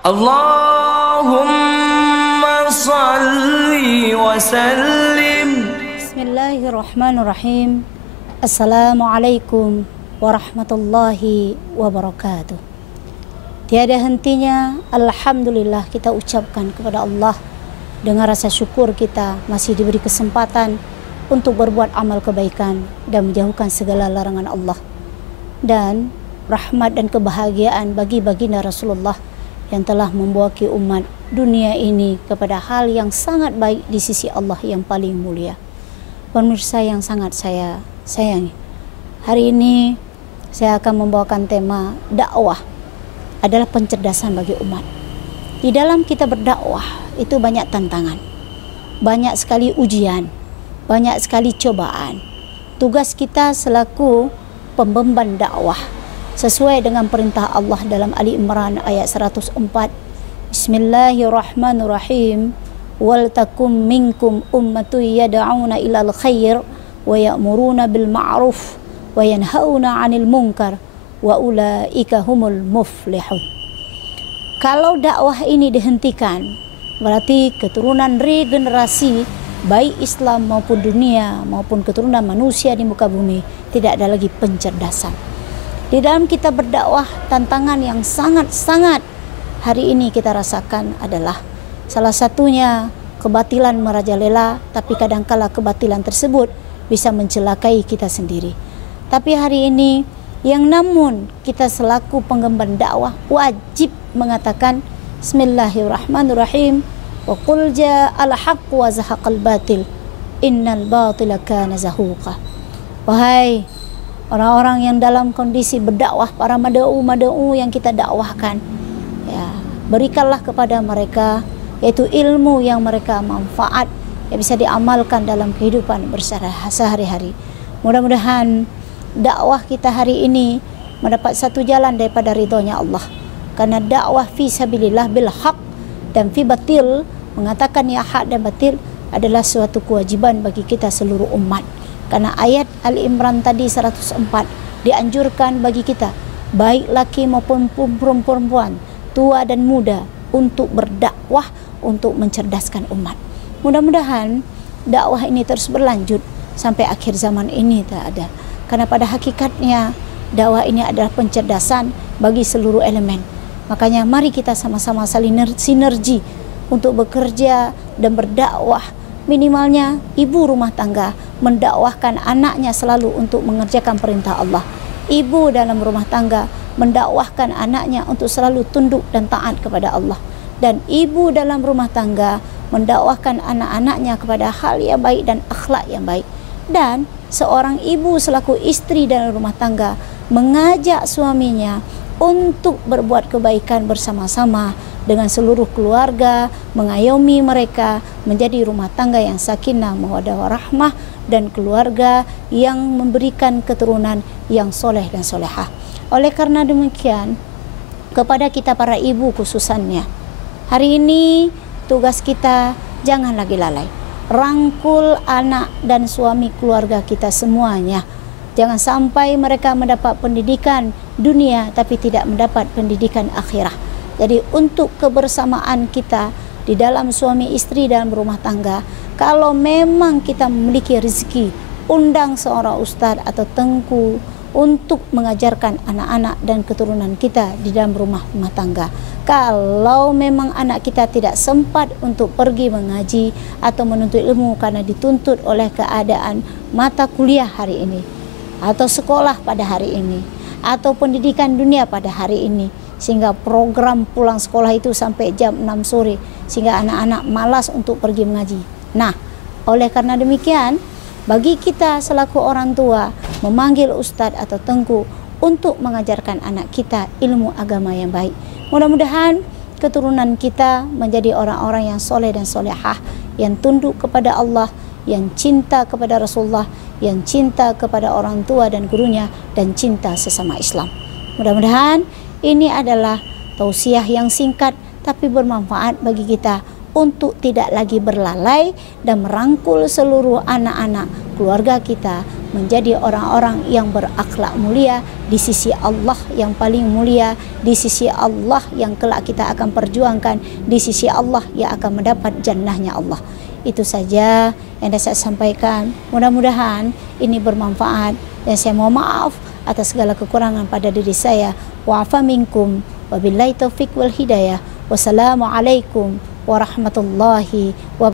Allahumma salli wa sallim. Bismillahirrahmanirrahim. Assalamualaikum warahmatullahi wabarakatuh. Tiada hentinya alhamdulillah kita ucapkan kepada Allah dengan rasa syukur kita masih diberi kesempatan untuk berbuat amal kebaikan dan menjauhkan segala larangan Allah. Dan rahmat dan kebahagiaan bagi baginda Rasulullah yang telah membawakan umat dunia ini kepada hal yang sangat baik di sisi Allah yang paling mulia. Pemirsa yang sangat saya sayangi, hari ini saya akan membawakan tema dakwah adalah pencerdasan bagi umat. Di dalam kita berdakwah itu banyak tantangan, banyak sekali ujian, banyak sekali cobaan. Tugas kita selaku pembeban dakwah sesuai dengan perintah Allah dalam Ali Imran ayat 104. Bismillahirrahmanirrahim. Wal takum minkum ummatun yad'una ilal khair wa ya'muruna bil ma'ruf wa yanhauna 'anil munkar wa ulaika humul muflihun. Kalau dakwah ini dihentikan, berarti keturunan regenerasi baik Islam maupun dunia maupun keturunan manusia di muka bumi tidak ada lagi pencerdasan. Di dalam kita berdakwah, tantangan yang sangat-sangat hari ini kita rasakan adalah salah satunya kebatilan merajalela, tapi kadangkala kebatilan tersebut bisa mencelakai kita sendiri. Tapi hari ini yang namun kita selaku pengemban dakwah wajib mengatakan Bismillahirrahmanirrahim. Wa qul ja'al haqq wa zahaqal batil innal batila kana zahuqa. Wahai orang-orang yang dalam kondisi berdakwah, para mad'u yang kita dakwahkan, ya, berikanlah kepada mereka yaitu ilmu yang mereka manfaat yang bisa diamalkan dalam kehidupan sehari-hari. Mudah-mudahan dakwah kita hari ini mendapat satu jalan daripada ridhonya Allah. Karena dakwah fi sabilillah bil haq dan fi batil, mengatakan ya hak dan batil adalah suatu kewajiban bagi kita seluruh umat. Karena ayat Ali Imran tadi 104 dianjurkan bagi kita, baik laki maupun perempuan, tua dan muda, untuk berdakwah, untuk mencerdaskan umat. Mudah-mudahan dakwah ini terus berlanjut sampai akhir zaman ini tak ada. Karena pada hakikatnya dakwah ini adalah pencerdasan bagi seluruh elemen. Makanya mari kita sama-sama saling sinergi untuk bekerja dan berdakwah. Minimalnya ibu rumah tangga mendakwahkan anaknya selalu untuk mengerjakan perintah Allah. Ibu dalam rumah tangga mendakwahkan anaknya untuk selalu tunduk dan taat kepada Allah. Dan ibu dalam rumah tangga mendakwahkan anak-anaknya kepada hal yang baik dan akhlak yang baik. Dan seorang ibu selaku istri dalam rumah tangga mengajak suaminya untuk berbuat kebaikan bersama-sama dengan seluruh keluarga, mengayomi mereka menjadi rumah tangga yang sakinah, mawaddah warahmah, dan keluarga yang memberikan keturunan yang soleh dan solehah. Oleh karena demikian, kepada kita para ibu khususannya, hari ini tugas kita jangan lagi lalai. Rangkul anak dan suami keluarga kita semuanya. Jangan sampai mereka mendapat pendidikan dunia tapi tidak mendapat pendidikan akhirah. Jadi untuk kebersamaan kita di dalam suami istri dalam rumah tangga, kalau memang kita memiliki rezeki, undang seorang ustaz atau tengku untuk mengajarkan anak-anak dan keturunan kita di dalam rumah tangga. Kalau memang anak kita tidak sempat untuk pergi mengaji atau menuntut ilmu karena dituntut oleh keadaan mata kuliah hari ini, atau sekolah pada hari ini, atau pendidikan dunia pada hari ini, sehingga program pulang sekolah itu sampai jam 6 sore, sehingga anak-anak malas untuk pergi mengaji. Nah, oleh karena demikian, bagi kita selaku orang tua memanggil ustadz atau tengku untuk mengajarkan anak kita ilmu agama yang baik. Mudah-mudahan keturunan kita menjadi orang-orang yang soleh dan solehah, yang tunduk kepada Allah, yang cinta kepada Rasulullah, yang cinta kepada orang tua dan gurunya, dan cinta sesama Islam. Mudah-mudahan ini adalah tausiah yang singkat tapi bermanfaat bagi kita untuk tidak lagi berlalai dan merangkul seluruh anak-anak keluarga kita, menjadi orang-orang yang berakhlak mulia di sisi Allah yang paling mulia, di sisi Allah yang kelak kita akan perjuangkan, di sisi Allah yang akan mendapat jannahnya Allah. Itu saja yang saya sampaikan. Mudah-mudahan ini bermanfaat, dan saya mohon maaf atas segala kekurangan pada diri saya. Wa'afa minkum, wabillahi taufiq wal hidayah. Wassalamualaikum warahmatullahi wabarakatuh.